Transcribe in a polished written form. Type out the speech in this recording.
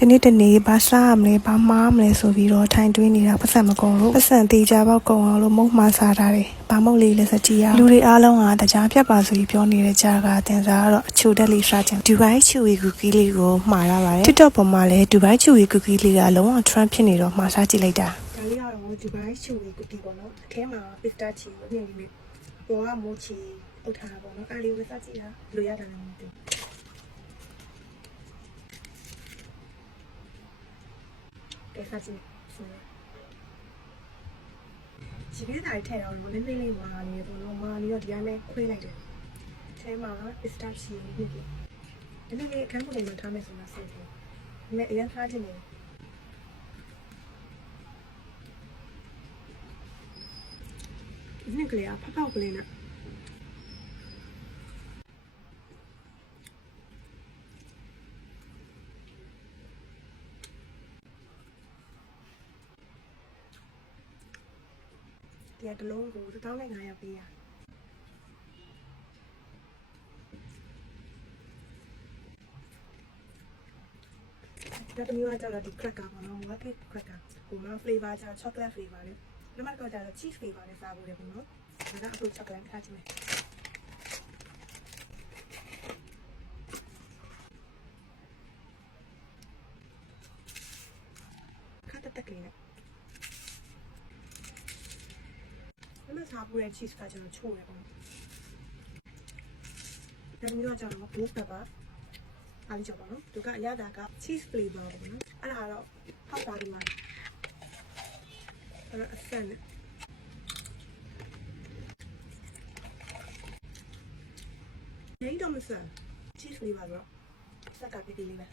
ဒီနေ့တနေ့ဘာစားမလဲဘာမားမလဲဆိုပြီးတော့ထိုင်တွင်းနေတာပတ်စံမကုန်လို့ပတ်စံသေးကြပေါက်ကုန်အောင်လို့မုံမှားစားထားတယ်ဘာမုတ်လေးလည်းစကြည့်ရလူတွေအားလုံးကတကြားဖြတ်ပါဆိုပြီးပြောနေတဲ့ကြားကတင်စားကတော့အချိုတက်လေးစားချင်ဒူဘိုင်းချူဝီကူကီးလေးကိုမှားရပါတယ် TikTok ပေါ်မှာလည်းဒူဘိုင်းချူဝီကူကီးလေးကလုံးဝ trend ဖြစ်နေတော့မှားစားကြည့်လိုက်တာဒါလေးကတော့ဒူဘိုင်းချူဝီကူကီးပေါ့နော်အထဲမှာပစ္စတာချီကိုအမြင့်လေးပေါ်ကမိုးချီအုပ်ထားတာပေါ့နော်အဲ့လေးကိုစားကြည့်တာလိုရတာလည်းမသိဘူးကဲစားကြည့်ဒီပြတာထဲတော့နည်းနည်းလေးမာနေပေါ့နော်မာနေတော့ဒီအတိုင်းခွေးလိုက်တယ်အဲမှာပစ္စတာချီကိုမြင့်တယ်နည်းနည်းလေးအခန်းပုံတွေမှာထားမယ်ဆိုတော့ဆက်တယ်ဒါပေမဲ့အရင်ထားခြင်းတယ်ဒီနေ့ကလေးဖဖောက်ကလေးနဲ့ဒီတလုံးကို1500ပေးရဒါတမျိုးကကျတော့ဒီ cracker ပေါ့နော် market cracker ဟိုမှာ flavor ကျ chocolate flavor လေဒီမှာတော့ကျတော့ cheese flavor နဲ့စားဖို့လေပေါ့နော်ဒါကအခု chocolate ခါချင်မယ်ခါတက်ကလေးနဲ့ဒီမှာစားဖို့ရဲ့ cheese ကကျတော့ချိုးတယ်ပေါ့ဒါမျိုးကကျတော့ blue pepperအားကြောက်ပါနော်သူကအရသာက cheese flavor ပေါ့နော်အဲ့ဒါတော့ဟောက်ပါဒီမှာအဲ့အဆန်နဲ့နေတော့မစ cheese flavor တော့စက်ကပြည့်လေးပဲ